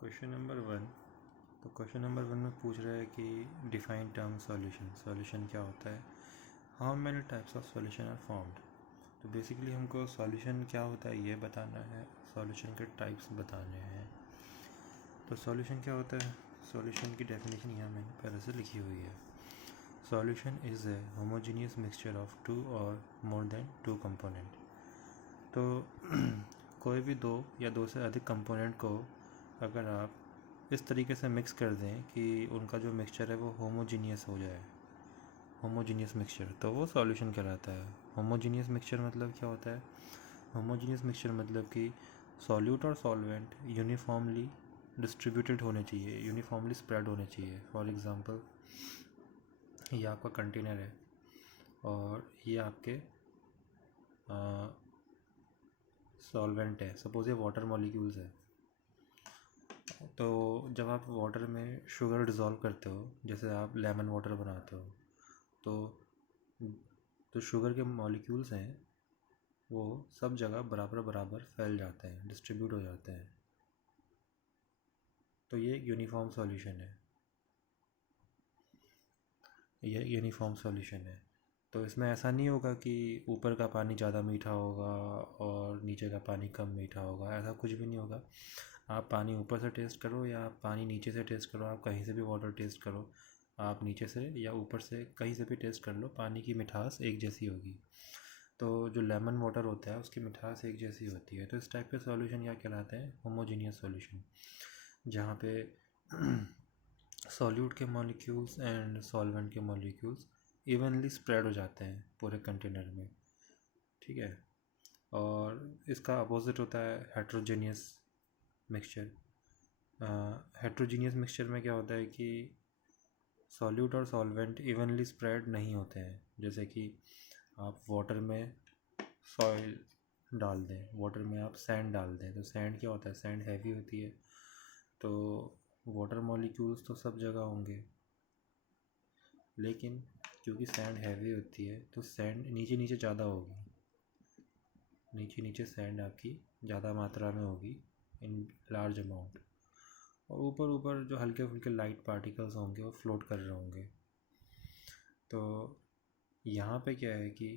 Question number 1। तो question number 1 में पूछ रहा है कि डिफाइन टर्म सॉल्यूशन क्या होता है। How many types of solution are formed. तो बेसिकली हमको सॉल्यूशन क्या होता है ये बताना है, सॉल्यूशन के टाइप्स बताने हैं। तो सॉल्यूशन क्या होता है, सॉल्यूशन की डेफिनेशन यहाँ मैंने पहले से लिखी हुई है। Solution is a homogeneous mixture of two or more then to component. तो कोई भी दो या दो से अधिक कंपोनेंट को अगर आप इस तरीके से मिक्स कर दें कि उनका जो मिक्सचर है वो होमोजीनियस हो जाए, होमोजीनियस मिक्सचर, तो वो सॉल्यूशन कहलाता है। होमोजीनियस मिक्सचर मतलब क्या होता है, होमोजीनियस मिक्सचर मतलब कि सॉल्यूट और सॉल्वेंट यूनिफॉर्मली डिस्ट्रीब्यूटेड होने चाहिए, यूनिफॉर्मली स्प्रेड होने चाहिए। फॉर एग्ज़ाम्पल, ये आपका कंटेनर है और ये आपके सॉल्वेंट है, सपोज़ ये वाटर मॉलिक्यूल्स है। तो जब आप वाटर में शुगर डिज़ोल्व करते हो, जैसे आप लेमन वाटर बनाते हो, तो शुगर के मॉलिक्यूल्स हैं वो सब जगह बराबर बराबर फैल जाते हैं, डिस्ट्रीब्यूट हो जाते हैं। तो ये एक यूनिफॉर्म सॉल्यूशन है, ये यूनिफॉर्म सॉल्यूशन है। तो इसमें ऐसा नहीं होगा कि ऊपर का पानी ज़्यादा मीठा होगा और नीचे का पानी कम मीठा होगा, ऐसा कुछ भी नहीं होगा। आप पानी ऊपर से टेस्ट करो या आप पानी नीचे से टेस्ट करो, आप कहीं से भी वाटर टेस्ट करो, आप नीचे से या ऊपर से कहीं से भी टेस्ट कर लो, पानी की मिठास एक जैसी होगी। तो जो लेमन वाटर होता है उसकी मिठास एक जैसी होती है। तो इस टाइप के सॉल्यूशन क्या कहलाते हैं, होमोजीनियस सॉल्यूशन, जहाँ पे सॉल्यूट के मॉलिक्यूल्स एंड सॉल्वेंट के मॉलिक्यूल्स इवनली स्प्रेड हो जाते हैं पूरे कंटेनर में, ठीक है। और इसका अपोजिट होता है हेट्रोजेनियस मिक्सचर। हेट्रोजीनियस मिक्सचर में क्या होता है कि सॉल्यूट और सॉल्वेंट इवनली स्प्रेड नहीं होते हैं। जैसे कि आप वाटर में सॉइल डाल दें, वाटर में आप सैंड डाल दें, तो सैंड क्या होता है, सैंड हैवी होती है, तो वाटर मॉलिक्यूल्स तो सब जगह होंगे, लेकिन क्योंकि सैंड हैवी होती है तो सैंड नीचे नीचे ज़्यादा होगी, नीचे नीचे सैंड आपकी ज़्यादा मात्रा में होगी इन लार्ज अमाउंट, और ऊपर ऊपर जो हल्के फुल्के लाइट पार्टिकल्स होंगे वो फ्लोट कर रहे होंगे। तो यहाँ पे क्या है कि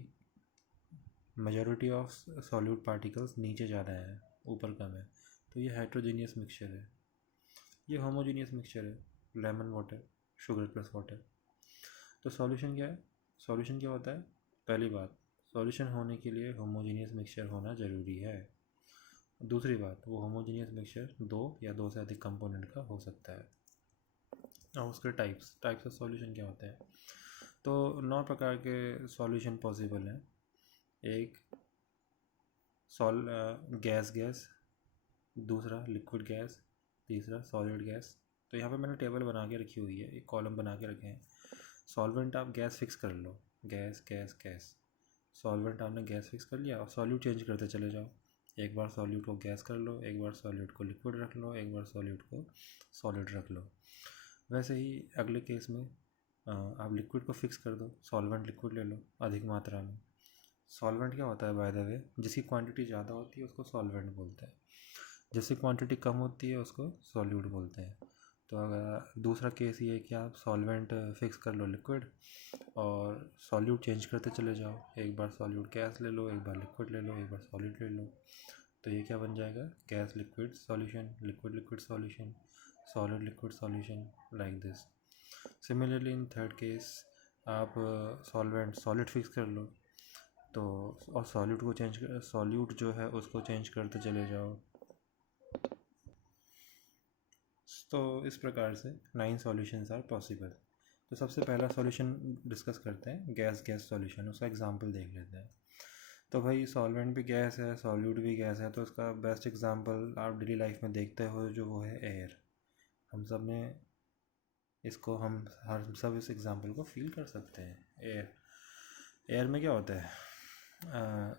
मेजॉरिटी ऑफ सॉल्यूट पार्टिकल्स नीचे ज़्यादा है, ऊपर कम है, तो ये हेट्रोजीनियस मिक्सचर है। ये होमोजीनियस मिक्सचर है, lemon water, sugar plus water. तो सॉल्यूशन क्या है, सॉल्यूशन क्या होता है, पहली बात, सॉल्यूशन होने के लिए होमोजीनियस मिक्सचर होना ज़रूरी है। दूसरी बात, वो होमोजीनियस मिक्सचर दो या दो से अधिक कंपोनेंट का हो सकता है। और उसके टाइप्स ऑफ सॉल्यूशन क्या होते हैं, तो 9 प्रकार के सॉल्यूशन पॉसिबल हैं। एक गैस, दूसरा लिक्विड गैस, तीसरा सॉलिड गैस। तो यहाँ पे मैंने टेबल बना के रखी हुई है, एक कॉलम बना के रखे हैं। सॉल्वेंट आप गैस फिक्स कर लो, गैस गैस गैस, सॉल्वेंट आपने गैस फिक्स कर लिया और सॉल्यूट चेंज करते चले जाओ। एक बार सॉल्यूट को गैस कर लो, एक बार सॉल्यूट को लिक्विड रख लो, एक बार सॉल्यूट को सॉलिड रख लो। वैसे ही अगले केस में आप लिक्विड को फिक्स कर दो, सॉल्वेंट लिक्विड ले लो अधिक मात्रा में। सॉल्वेंट क्या होता है बाय द वे, जिसकी क्वांटिटी ज़्यादा होती है उसको सॉल्वेंट बोलते हैं, जिसकी क्वांटिटी कम होती है उसको सॉल्यूट बोलते हैं। तो अगर दूसरा केस ये है कि आप सॉल्वेंट फिक्स कर लो लिक्विड और सॉल्यूट चेंज करते चले जाओ, एक बार सॉल्यूट गैस ले लो, एक बार लिक्विड ले लो, एक बार सॉलिड ले लो, तो ये क्या बन जाएगा, gas liquid solution, liquid liquid solution, solid liquid solution, like this. Similarly in third case आप सॉल्वेंट सॉलिड फिक्स कर लो, तो और सॉल्यूट को चेंज कर, सॉल्यूट जो है उसको चेंज करते चले जाओ। तो इस प्रकार से 9 सॉल्यूशंस आर पॉसिबल। तो सबसे पहला सॉल्यूशन डिस्कस करते हैं, गैस गैस सॉल्यूशन, उसका एग्जांपल देख लेते हैं। तो भाई सॉल्वेंट भी गैस है, सॉल्यूट भी गैस है, तो इसका बेस्ट एग्जांपल आप डेली लाइफ में देखते हो जो वो है एयर। हम सब ने इसको, हम सब इस एग्जांपल को फील कर सकते हैं। एयर में क्या होता है,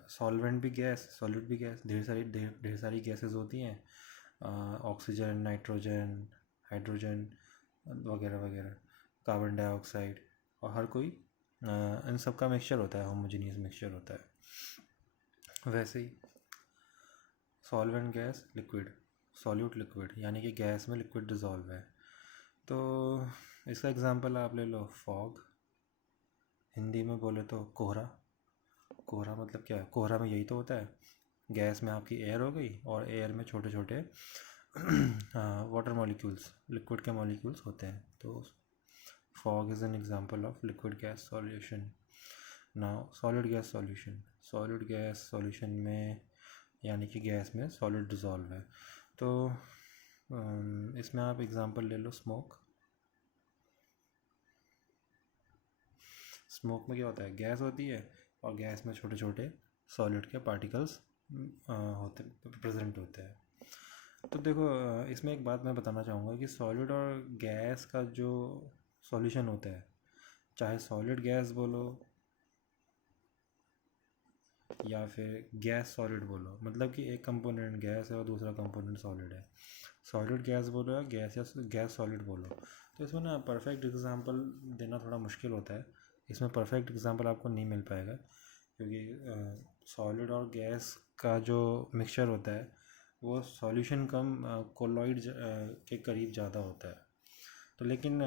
सॉल्वेंट भी गैस, सॉल्यूट भी गैस, ढेर सारी गैसेस होती हैं, ऑक्सीजन, नाइट्रोजन, हाइड्रोजन वगैरह वगैरह, कार्बन डाइऑक्साइड, और हर कोई इन सब का मिक्सचर होता है, होमोजीनियस मिक्सचर होता है। वैसे ही solvent gas liquid, solute liquid यानी कि गैस में लिक्विड डिज़ोल्व है। तो इसका एग्जांपल आप ले लो फॉग, हिंदी में बोले तो कोहरा। कोहरा मतलब क्या है? कोहरा में यही तो होता है, गैस में आपकी एयर हो गई और एयर में छोटे छोटे वाटर मॉलिक्यूल्स, लिक्विड के मॉलिक्यूल्स होते हैं। तो fog is an example of liquid gas solution. Now solid gas solution, solid gas solution में यानी कि गैस में सॉलिड डिज़ोल्व है। तो इसमें आप एग्जांपल ले लो स्मोक। स्मोक में क्या होता है? गैस होती है और गैस में छोटे छोटे सॉलिड के पार्टिकल्स होते प्रेजेंट होते हैं। तो देखो इसमें एक बात मैं बताना चाहूँगा कि सॉलिड और गैस का जो सॉल्यूशन होता है, चाहे सॉलिड गैस बोलो या फिर गैस सॉलिड बोलो, मतलब कि एक कंपोनेंट गैस है और दूसरा कंपोनेंट सॉलिड है, सॉलिड गैस बोलो या गैस सॉलिड बोलो, तो इसमें ना परफेक्ट एग्जांपल देना थोड़ा मुश्किल होता है। इसमें परफेक्ट एग्जांपल आपको नहीं मिल पाएगा क्योंकि सॉलिड और गैस का जो मिक्सचर होता है वो सॉल्यूशन कम कोलॉइड के करीब ज़्यादा होता है। तो लेकिन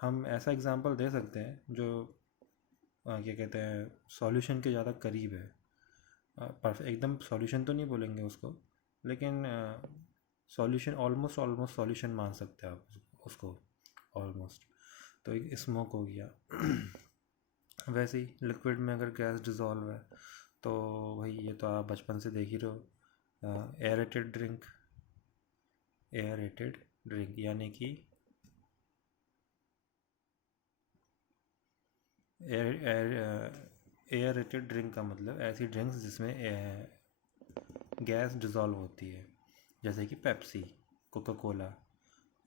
हम ऐसा एग्जांपल दे सकते हैं जो क्या कहते हैं सॉल्यूशन के ज़्यादा करीब है। परफेक्ट एकदम सॉल्यूशन तो नहीं बोलेंगे उसको, लेकिन सॉल्यूशन ऑलमोस्ट सॉल्यूशन मान सकते हैं आप उसको, ऑलमोस्ट। तो एक स्मोक हो गया। वैसे ही लिक्विड में अगर गैस डिज़ोल्व है तो भाई ये तो आप बचपन से देख ही रहे हो, एयरेटेड ड्रिंक। एयरेटेड ड्रिंक यानी कि एयरेटेड ड्रिंक का मतलब ऐसी ड्रिंक्स जिसमें गैस डिज़ोल्व होती है, जैसे कि Pepsi, Coca Cola,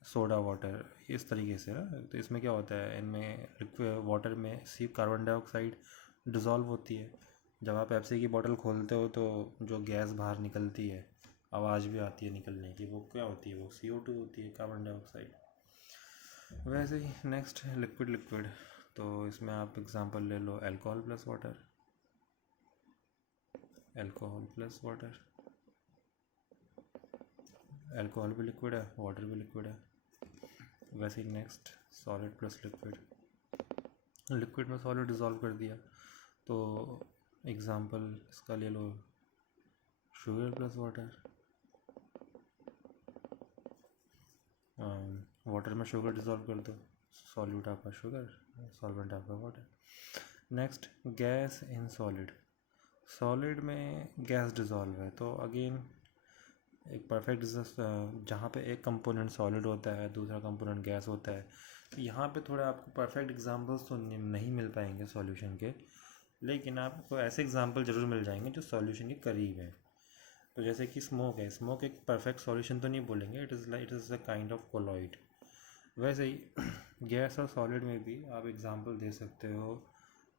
soda water, इस तरीके से ना। तो इसमें क्या होता है, इनमें लिक्विड वाटर में सिर्फ कार्बन डाइऑक्साइड डिज़ोल्व होती है। जब आप पेप्सी की बोतल खोलते हो तो जो गैस बाहर निकलती है, आवाज़ भी आती है निकलने की, वो क्या होती है? वो CO2 होती है, कार्बन डाइऑक्साइड। वैसे ही नेक्स्ट लिक्विड लिक्विड, तो इसमें आप एग्जांपल ले लो alcohol plus water. Alcohol plus water, alcohol भी लिक्विड है, वाटर भी लिक्विड है। वैसे ही next solid plus liquid, liquid में सॉलिड डिज़ोल्व कर दिया, तो एग्जांपल इसका ले लो शुगर प्लस वाटर। वाटर में शुगर डिज़ोल्व कर दो, सॉल्यूट आपका शुगर, सॉल्वेंट आपका water. Next gas in solid, solid में गैस डिज़ोल्व है तो अगेन एक परफेक्ट जहाँ पे एक कंपोनेंट सॉलिड होता है दूसरा कंपोनेंट गैस होता है, यहाँ पे थोड़ा आपको परफेक्ट एग्जांपल्स तो नहीं मिल पाएंगे सॉल्यूशन के, लेकिन आपको ऐसे एग्जांपल ज़रूर मिल जाएंगे जो सॉल्यूशन के करीब है। तो जैसे कि स्मोक है, स्मोक एक परफेक्ट सॉल्यूशन तो नहीं बोलेंगे, it is a kind of colloid. वैसे ही गैस और सॉलिड में भी आप एग्जांपल दे सकते हो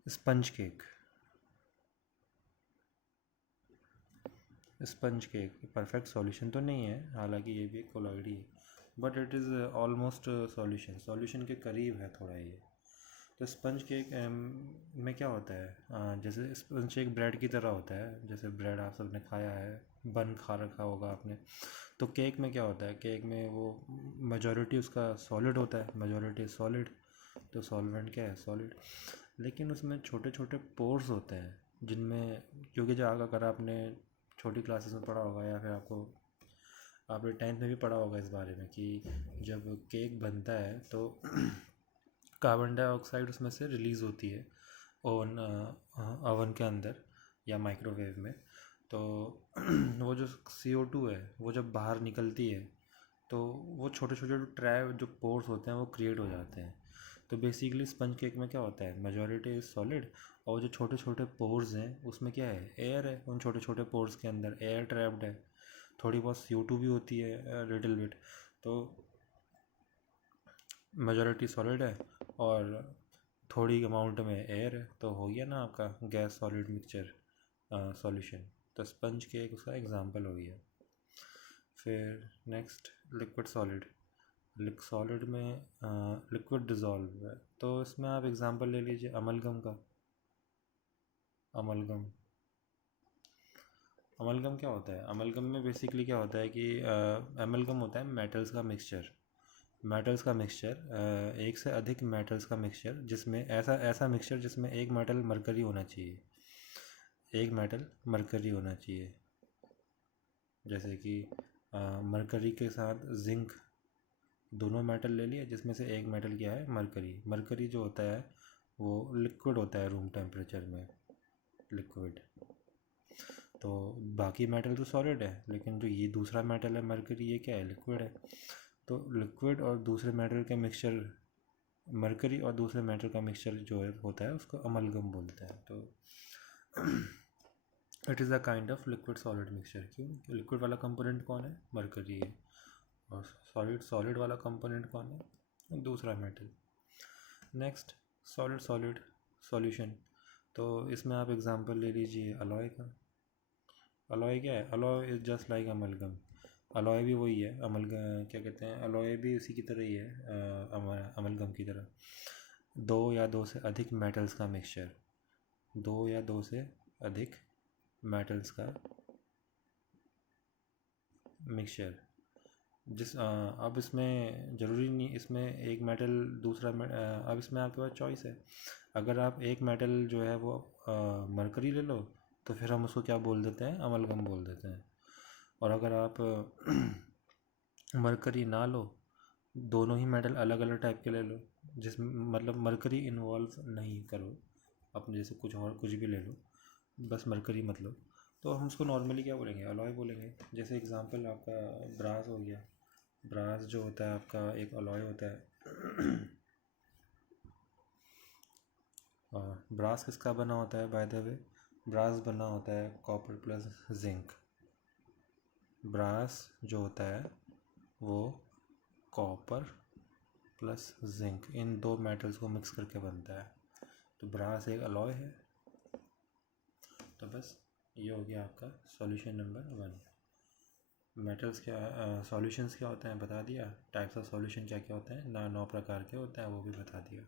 sponge cake. Sponge cake perfect solution तो नहीं है, हालांकि ये भी एक कोलॉइड ही है, but it is almost solution के करीब है थोड़ा ये। तो स्पंज केक में क्या होता है, जैसे स्पंज केक ब्रेड की तरह होता है, जैसे ब्रेड आप सबने खाया है, बन खा रखा होगा आपने। तो केक में क्या होता है, केक में वो मेजॉरिटी उसका सॉलिड होता है, मेजॉरिटी सॉलिड, तो सॉल्वेंट क्या है? सॉलिड। लेकिन उसमें छोटे छोटे पोर्स होते हैं जिनमें, क्योंकि जो अगर आपने छोटी क्लासेस में पढ़ा होगा या फिर आपने 10th में भी पढ़ा होगा इस बारे में कि जब केक बनता है तो कार्बन डाइऑक्साइड उसमें से रिलीज़ होती है ओवन के अंदर या माइक्रोवेव में। तो वो जो CO2 है वो जब बाहर निकलती है तो वो छोटे छोटे ट्रैप जो पोर्स होते हैं वो क्रिएट हो जाते हैं। तो बेसिकली स्पंज केक में क्या होता है, मेजॉरिटी इज सॉलिड और जो छोटे छोटे पोर्स हैं उसमें क्या है? एयर है। उन छोटे छोटे पोर्स के अंदर एयर ट्रैप्ड है, थोड़ी बहुत CO2 भी होती है, लिटिल बिट। तो मेजॉरिटी सॉलिड है और थोड़ी अमाउंट में एयर है, तो हो गया ना आपका गैस सॉलिड मिक्सचर सॉल्यूशन। तो स्पंज केक उसका एग्जांपल हो गया। फिर नेक्स्ट लिक्विड सॉलिड, सॉलिड में लिक्विड डिज़ोल्व है, तो इसमें आप एग्जांपल ले लीजिए अमलगम का। अमलगम अमलगम क्या होता है? अमलगम में बेसिकली क्या होता है कि अमलगम होता है मेटल्स का मिक्सचर। मेटल्स का मिक्सचर, एक से अधिक मेटल्स का मिक्सचर, जिसमें ऐसा ऐसा मिक्सचर जिसमें एक मेटल मरकरी होना चाहिए, एक मेटल मरकरी होना चाहिए। जैसे कि मरकरी के साथ जिंक, दोनों मेटल ले लिए जिसमें से एक मेटल क्या है, मरकरी। मरकरी जो होता है वो लिक्विड होता है रूम टेम्परेचर में, लिक्विड। तो बाकी मेटल तो सॉलिड है, लेकिन जो ये दूसरा मेटल है मरकरी, ये क्या है, लिक्विड है। तो लिक्विड और दूसरे मेटल के मिक्सचर, मरकरी और दूसरे मेटल का मिक्सचर जो है होता है उसको अमलगम बोलते हैं। तो it is a kind of liquid solid mixture. क्यों? लिक्विड वाला कंपोनेंट कौन है, मरकरी है, और सॉलिड सॉलिड वाला कंपोनेंट कौन है, दूसरा metal. Next, solid solid solution. तो इसमें आप एग्जांपल ले लीजिए अलॉय का। अलॉय क्या है? Alloy is just like amalgam. Alloy भी वही है, क्या कहते हैं, अलॉय भी उसी की तरह ही है, अमलगम की तरह। दो या दो से अधिक मेटल्स का मिक्सचर, दो या दो से अधिक मेटल्स का मिक्सचर। अब इसमें ज़रूरी नहीं इसमें एक मेटल दूसरा अब इसमें आपके पास चॉइस है। अगर आप एक मेटल जो है वो मरकरी ले लो तो फिर हम उसको क्या बोल देते हैं, अमलगम बोल देते हैं। और अगर आप मरकरी ना लो, दोनों ही मेटल अलग अलग टाइप के ले लो, जिसमें मतलब मरकरी इन्वॉल्व नहीं करो, अपने जैसे कुछ और कुछ भी ले लो, बस मरकरी मत लो, तो हम उसको नॉर्मली क्या बोलेंगे, अलॉय बोलेंगे। जैसे एग्जांपल आपका ब्रास हो गया। ब्रास जो होता है आपका एक अलॉय होता है। और ब्रास किसका बना होता है बाय द वे? ब्रास बना होता है कॉपर प्लस जिंक। ब्रास जो होता है वो कॉपर प्लस जिंक, इन दो मेटल्स को मिक्स करके बनता है। तो ब्रास एक अलॉय है। तो बस ये हो गया आपका सॉल्यूशन नंबर 1। मेटल्स क्या, सॉल्यूशंस क्या होते हैं बता दिया, टाइप्स ऑफ सॉल्यूशन क्या क्या होते हैं, 9 प्रकार के होते हैं वो भी बता दिया।